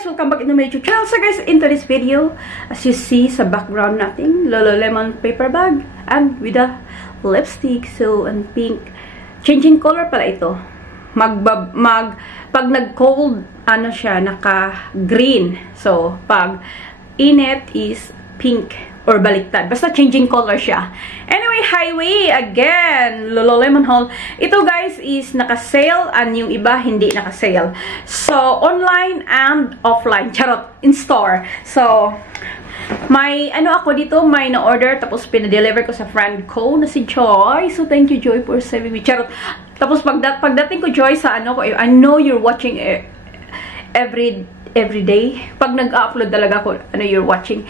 guys, welcome back into my YouTube channel. So guys, into this video, as you see sa background natin, Lululemon paper bag and with a lipstick. So, and pink. Changing color pala ito. Pag nag-cold, ano siya, naka-green. So, pag init is pink or baliktad. Basta changing color siya. Anyway, highway again. Lululemon haul. Ito guys is naka-sale and yung iba hindi naka-sale. So, online and offline. Charot. In store. So, may ano ako dito, may na-order tapos pinadeliver ko sa friend ko na si Joy. So, thank you Joy for saving me. Charot. Tapos pagdating ko Joy sa ano ko, I know you're watching every day. Pag nag-upload talaga ako, ano you're watching.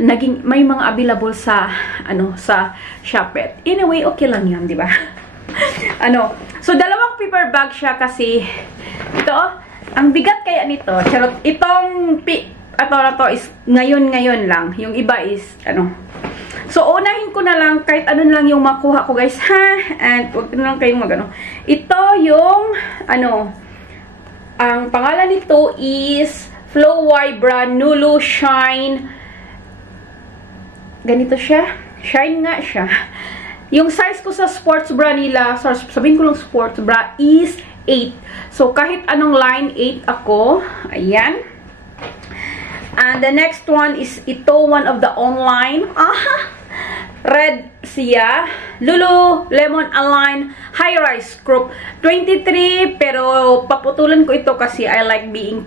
Naging may mga available sa ano sa Shopee. In a way okay lang 'yan, 'di ba? So dalawang paper bag siya kasi ito, ang bigat kaya nito. Charot, itong na to is ngayon lang. Yung iba is ano. So unahin ko na lang kahit ano lang yung makuha ko, guys, ha. And wag na lang kayong magano. Ito yung ano, ang pangalan nito is Flow Vibra Nulu Shine. Ganito siya. Shine nga siya. Yung size ko sa sports bra nila, sorry, sabihin ko lang sports bra, is 8. So, kahit anong line, 8 ako. Ayan. And the next one is ito, one of the online. Red siya. Lululemon Align High-Rise Group 23. Pero paputulan ko ito kasi I like being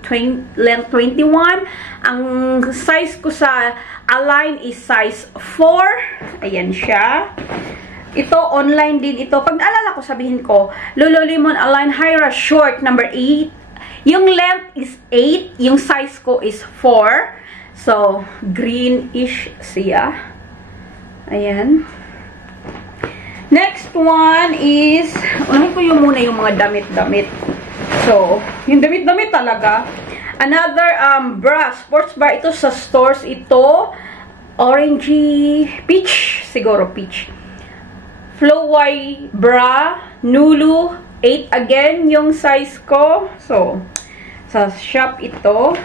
length 21. Ang size ko sa Align is size 4. Ayan siya. Ito, online din ito. Pag naalala ko, sabihin ko, Lululemon Align High-Rise Short number 8. Yung length is 8. Yung size ko is 4. So, greenish siya. Ayan. Next one is, unahin ko yung muna yung mga damit-damit. So, yung damit-damit talaga. Another bra, sports bra. Ito sa stores. Ito, orangey, peach. Siguro peach. Flow Vibra Nulu 8 again yung size ko. So, sa shop ito.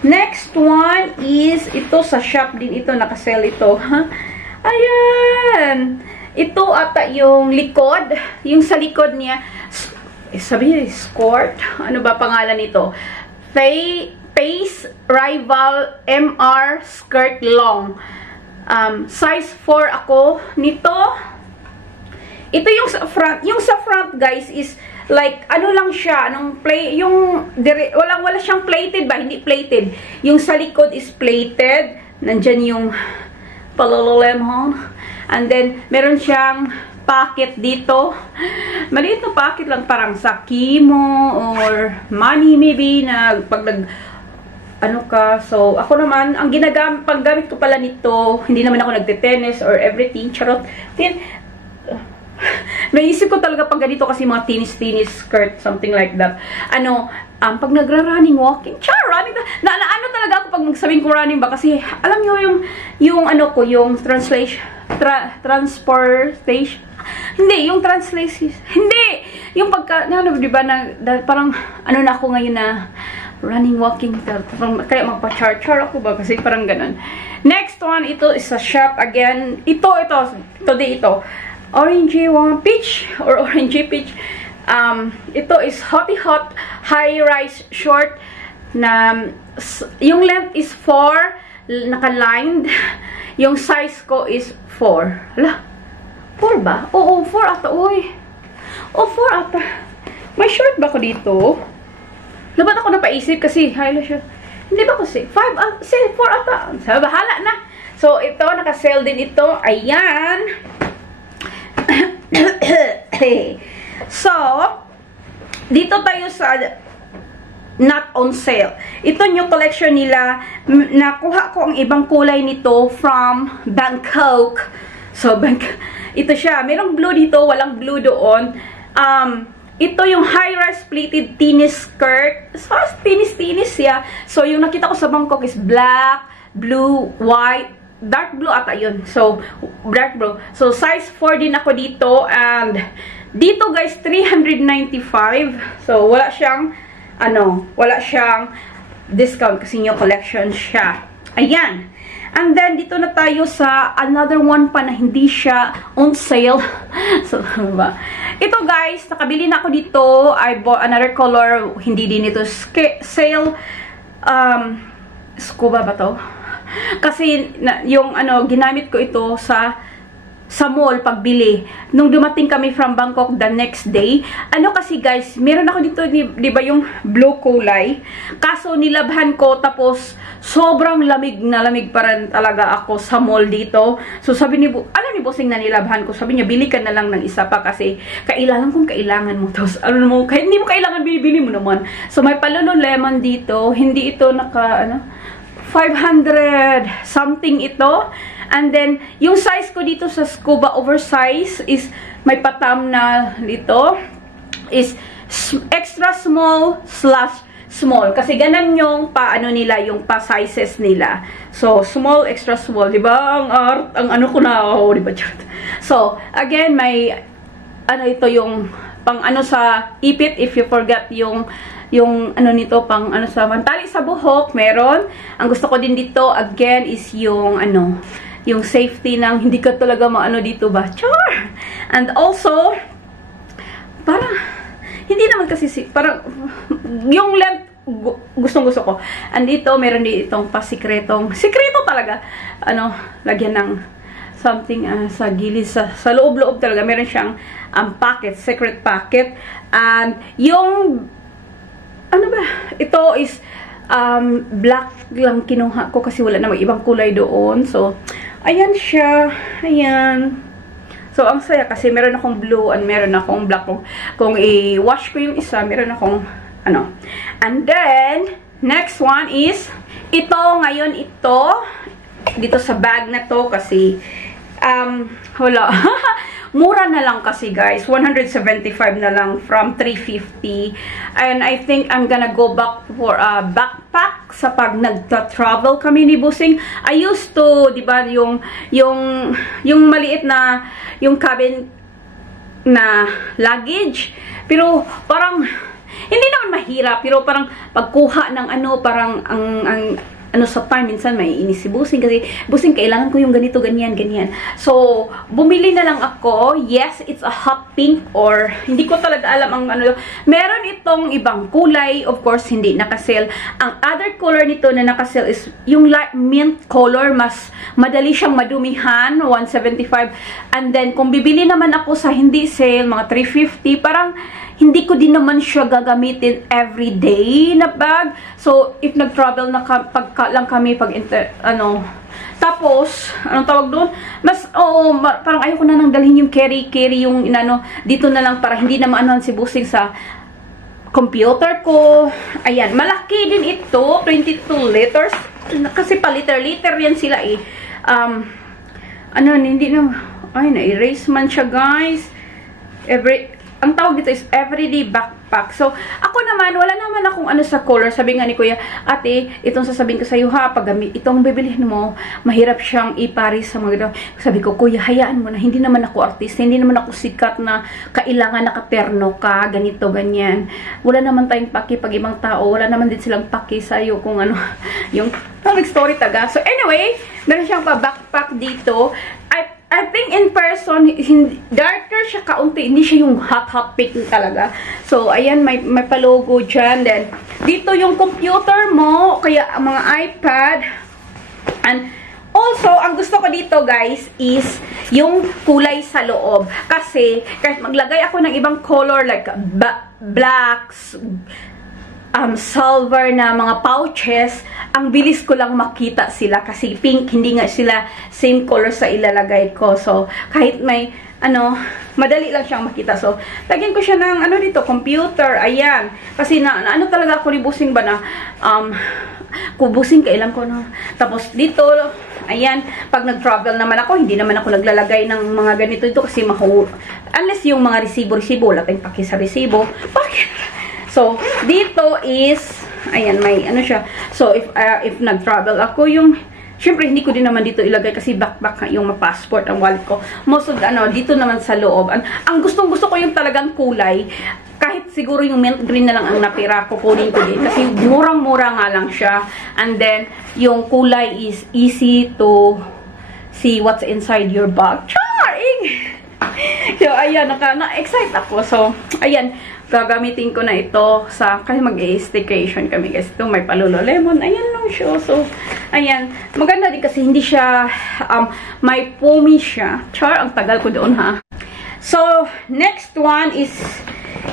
Next one is, ito sa shop din ito, nakasell ito. Ayan! Ito ata yung likod. Yung sa likod niya, sabi niya, skirt. Ano ba pangalan nito? Face Rival MR Skirt Long. Size 4 ako nito. Ito yung sa front. Yung sa front, guys, is like, ano lang siya, wala siyang plated ba? Hindi plated. Yung sa likod is plated. Nandyan yung Lululemon. And then, meron siyang pocket dito. Maliit na pocket lang, parang sa Kimo or money maybe, na pag ano ka. So, ako naman, ang paggamit ko pala nito, hindi naman ako nagte-tennis or everything. Charot. Then, naisip ko talaga pag ganito kasi mga tenis skirt, something like that. Pag nagra-running, walking, running, ano talaga ako pag sabihin ko running ba? Kasi, alam nyo yung ano ko, yung transportation, hindi, yung translation, hindi, yung pagka, diba, parang, na ako ngayon na, running, walking, kaya magpa-char ako ba? Kasi parang ganun. Next one, ito is a shop again. Ito, orangey one, peach, or orangey peach. Ito is Hot high-rise short na yung length is 4, naka-lined. Yung size ko is 4. Hala, 4 ba? Oo, 4 ata. Uy. Oh, 4 ata. May short ba ko dito? Labat ako napaisip kasi high-rise short. Hindi ba kasi? 4 ata. Sabi, bahala na. So, ito, naka-sale din ito. Ayan. So, dito tayo sa not on sale. Ito new collection nila. Nakuha ko ang ibang kulay nito from Bangkok. So, ito siya. Merong blue dito, walang blue doon. Ito yung high-rise pleated tennis skirt. So, tennis siya. So, yung nakita ko sa Bangkok is black, blue, white, dark blue ata yun. So, dark blue. So, size 4 din ako dito. And, dito guys, 395. So, wala siyang discount kasi new collection siya. Ayan. And then, dito na tayo sa another one pa na hindi siya on sale. So, ba? Ito guys, nakabili na ako dito. I bought another color. Hindi din ito sale. Scuba ba to? Kasi, yung ginamit ko ito sa mall pagbili. Nung dumating kami from Bangkok the next day, kasi guys, meron ako dito, di ba yung blue kulay? Kaso nilabhan ko, tapos sobrang lamig na lamig pa rin talaga ako sa mall dito. So sabi ni Bossing na nilabhan ko, sabi niya, bili ka na lang ng isa pa kasi kailangan mo. Tapos kahit hindi mo kailangan, bili mo naman. So may Lululemon dito, hindi ito 500 something ito. And then, yung size ko dito sa Scuba oversize is, may patam na dito, is extra small / small. Kasi ganun yung nila, yung sizes nila. So, small, extra small. Diba? Ang ko na, diba? So, again, may, ito yung, pang sa ipit, if you forget yung nito, pang sa mantali sa buhok, meron. Ang gusto ko din dito, again, is yung, yung safety ng hindi ka talaga dito ba? Char! And also, parang, hindi naman kasi, parang, yung length, gustong-gusto ko. And dito, meron din itong sikreto talaga, lagyan ng something sa gilid, sa loob-loob talaga, meron siyang packet, secret packet. And, yung, ito is, black lang kinuha ko kasi wala namang ibang kulay doon. So, ayan siya. Ayan. So, ang saya kasi meron akong blue and meron akong black. Kung i-wash ko yung isa, meron akong And then, next one is, ito, ngayon ito, dito sa bag na to kasi, wala. Mura na lang kasi guys, 175 na lang from 350. And I think I'm gonna go back for a backpack sa pag nagta-travel kami ni Bossing. I used to, di ba, yung maliit na, yung cabin na luggage. Pero parang, hindi naman mahirap, pero parang pagkuha ng parang sa time, minsan may inis si Bossing kasi, Bossing, kailangan ko yung ganito, ganyan. So, bumili na lang ako. Yes, it's a hot pink or hindi ko talaga alam ang Meron itong ibang kulay. Of course, hindi nakasale. Ang other color nito na nakasale is yung light mint color. Mas madali siyang madumihan, 175. And then, kung bibili naman ako sa hindi sale, mga 350, parang hindi ko din naman siya gagamitin everyday na bag. So, if nag-travel na lang kami tapos, anong tawag doon? Parang ayoko na nang dalhin yung carry yung dito na lang para hindi na maanohan si Bossing sa computer ko. Ayan, malaki din ito, 22 liters. Kasi pa liter yan sila eh. Hindi na, na-erase man siya guys. Ang tawag dito is everyday backpack. So, ako naman, wala naman akong sa color. Sabi nga ni Kuya, ate, itong sasabihin ko sa'yo ha, pag itong bibilihin mo, mahirap siyang iparis sa mga. Sabi ko, Kuya, hayaan mo na, hindi naman ako artista, hindi naman ako sikat na kailangan nakaterno ka, ganito, ganyan. Wala naman tayong paki pag ibang tao, wala naman din silang paki sa'yo kung yung story taga. So, anyway, meron siyang pa-backpack dito. I think in person, darker siya kaunti. Hindi siya yung hot pink talaga. So, ayan, may pa-logo dyan. Then, dito yung computer mo, kaya ang mga iPad. And, also, ang gusto ko dito, guys, is yung kulay sa loob. Kasi, kahit maglagay ako ng ibang color, like blacks, silver na mga pouches, ang bilis ko lang makita sila kasi pink, hindi nga sila same color sa ilalagay ko. So, kahit may, madali lang siyang makita. So, lagyan ko siya ng, dito, computer, ayan. Kasi talaga ako ni Bossing ba na, kung Bossing, kailan ko na. Tapos, dito, ayan, pag nag-travel naman ako, hindi naman ako naglalagay ng mga ganito ito kasi unless yung mga resibo, wala tayong paki sa resibo. So, dito is, ayan, may siya. So, if nag-travel ako, syempre, hindi ko din naman dito ilagay kasi backpack yung passport, ang wallet ko. Most of, dito naman sa loob. Ang gustong-gusto ko yung talagang kulay. Kahit kahit siguro yung mint green na lang ang napira, kukunin ko din. Kasi murang-mura nga lang siya. And then, yung kulay is easy to see what's inside your bag. Charing! So, ayan, na-excite ako. So, ayan, gagamitin ko na ito sa, kasi mag-staycation kami guys. Ito, may Lululemon. Ayan lang siya. So, ayan. Maganda din kasi hindi siya, may foamy siya. Char, ang tagal ko doon ha. So, next one is,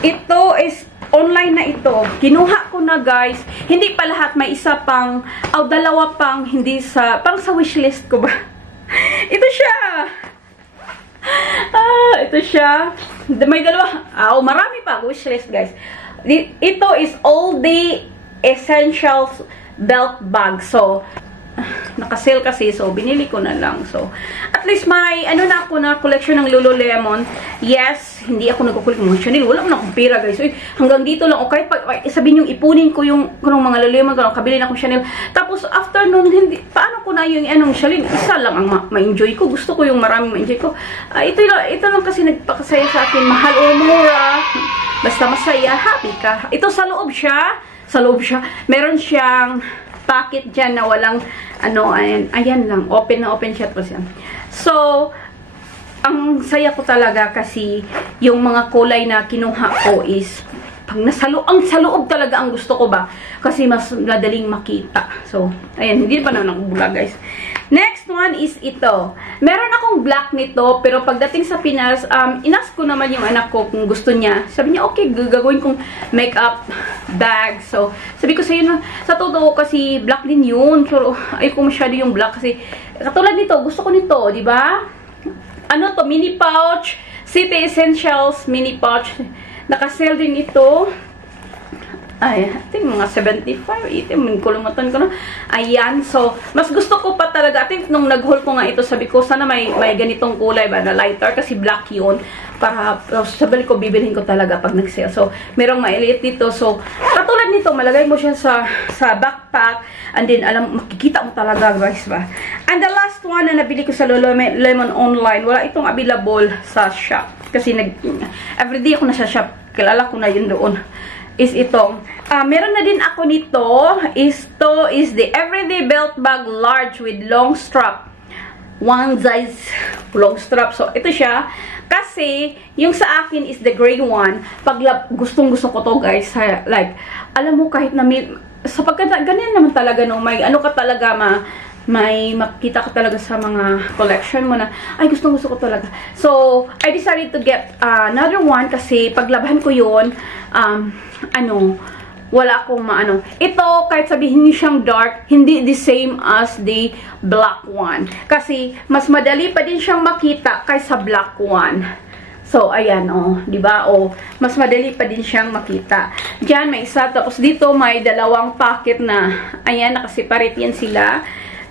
ito is, online na ito. Kinuha ko na guys. Hindi pa lahat, may isa pang, dalawa pang, hindi sa, pang sa wishlist ko ba? Ito siya! Ito siya. May dalawa. Marami pa. Wishlist, guys. Ito is All Day Essentials Belt Bag. So, naka-sale kasi. So, binili ko na lang. So, at least may, na ako na collection ng Lululemon. Yes, hindi ako nagkukulik ng mga Chanel. Wala mo na akong pera, guys. Uy, hanggang dito lang. O kahit sabihin yung ipunin ko yung mga Lululemon, kabili na akong Chanel. Tapos, after nun, hindi, paano ko na yung Chanel? Isa lang ang ma-enjoy ko. Gusto ko yung maraming ma-enjoy ko. Ito lang kasi nagpakasaya sa akin. Mahal o mura. Basta masaya, happy ka. Ito sa loob siya. Sa loob siya. Meron siyang packet dyan na walang, ayan lang. Open na open siya. So, ang saya ko talaga kasi yung mga kulay na kinuha ko is pag sa loob talaga ang gusto ko ba kasi mas madaling makita. So, ayan, hindi pa na nakabula guys. Next one is ito. Meron akong black nito pero pagdating sa Pinas, inas ko naman yung anak ko kung gusto niya. Sabi niya, okay, gagawin kong makeup bag. So, sabi ko sa iyo, sa totoo kasi black din yun. So, ayoko masyado yung black kasi katulad nito, gusto ko nito, di ba? Ano to, mini pouch, City Essentials mini pouch. Naka-sale din ito. Ay, I think mga 75, 80, kulumutan ko na. Ayan, so, mas gusto ko pa talaga. I think nung nag-haul ko nga ito, sabi ko, sana may ganitong kulay ba, na lighter, kasi black yun. Para, sabi ko, bibilhin ko talaga pag nag-sale. So, merong maliit dito. So, katulad nito, malagay mo siya sa backpack. And then, makikita mo talaga, guys ba. And the last one na nabili ko sa Lululemon online, wala itong available sa shop. Kasi, everyday ako na sa shop. Kilala ko na yun doon. Is itong, meron na din ako nito, ito is the Everyday Belt Bag Large with long strap. One size long strap. So, ito siya. Kasi, yung sa akin is the gray one. Pag gustong-gusto ko to guys. Like, alam mo kahit na sapagkat ganyan naman talaga no, may ano ka talaga may makita ka talaga sa mga collection mo na, ay, gusto ko talaga. So, I decided to get another one kasi paglaban ko yun, wala akong maano. Ito, kahit sabihin niyo siyang dark, hindi the same as the black one. Kasi, mas madali pa din siyang makita kaysa black one. So, ayan, di ba? Mas madali pa din siyang makita. Diyan, may isa. Tapos, dito, may dalawang pocket na, ayan, nakaseparate yan sila.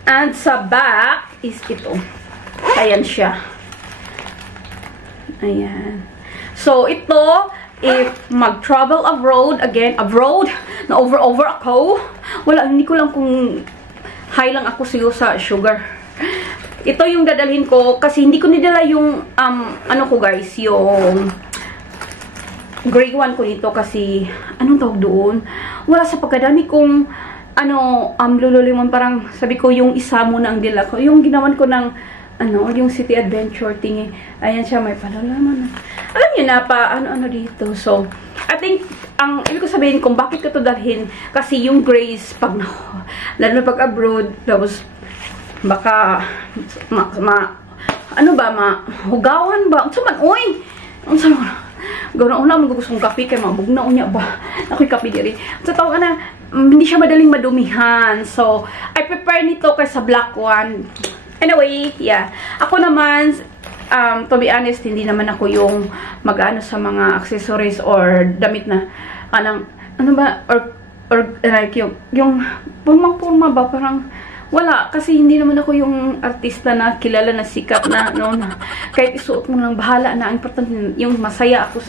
And sa back is ito. Ayan siya. Ayan. So, ito, if mag-travel abroad, na over ako, hindi ko lang kung high lang ako siguro sa sugar. Ito yung dadalhin ko, kasi hindi ko nidala yung, ko guys, yung gray one ko dito, kasi, anong tawag doon? Wala sa pagkadami kong, Lululemon, parang sabi ko yung isa muna ang dila ko. Yung ginawan ko ng, yung City Adventure thingy. Ayan siya, may Lululemon. Alam niyo na pa, dito. So, I think, ang ibig ko sabihin kung bakit ko ito dalhin, kasi yung grays, lalo na pag abroad, tapos, baka, mahugawan ba? Unsa man, uy! Unsa man, gawin na una, magugustong kape, kaya mabugnaw niya ba? Ako'y kape diri. So, tawag na, hindi siya madaling madumihan. So, I prepare nito kaysa black one. Anyway, yeah. Ako naman, to be honest, hindi naman ako yung mag-ano sa mga accessories or damit na, like yung purma ba, parang, wala, kasi hindi naman ako yung artista na kilala na sikat na, kahit isuot mo lang, bahala na. Ang importante, yung masaya ako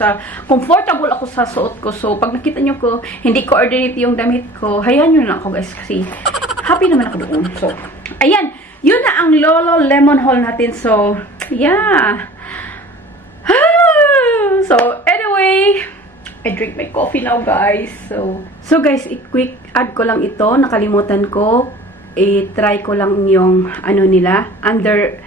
comfortable ako sa suot ko. So, pag nakita nyo ko, hindi coordinate yung damit ko, hayaan nyo na ako guys, kasi happy naman ako doon. So, ayan, yun na ang Lululemon haul natin. So, yeah. So, anyway, I drink my coffee now, guys. So guys, quick add ko lang ito. Nakalimutan ko. I-try ko lang yung ano nila. Under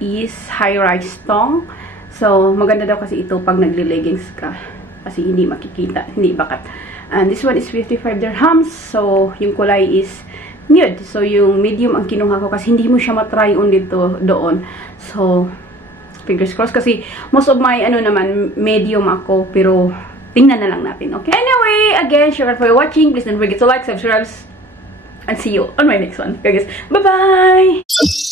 is high-rise thong. So, maganda daw kasi ito pag nagli-leggings ka. Kasi hindi makikita. Hindi bakat. And this one is 55 dirhams. So, yung kulay is nude. So, yung medium ang kinuha ko kasi hindi mo siya matry on dito doon. So, fingers crossed kasi most of my ano naman medium ako pero tingnan na lang natin, okay? Anyway, again, shukran for watching. Please don't forget to like, subscribe, and see you on my next one. Okay, guys, bye-bye!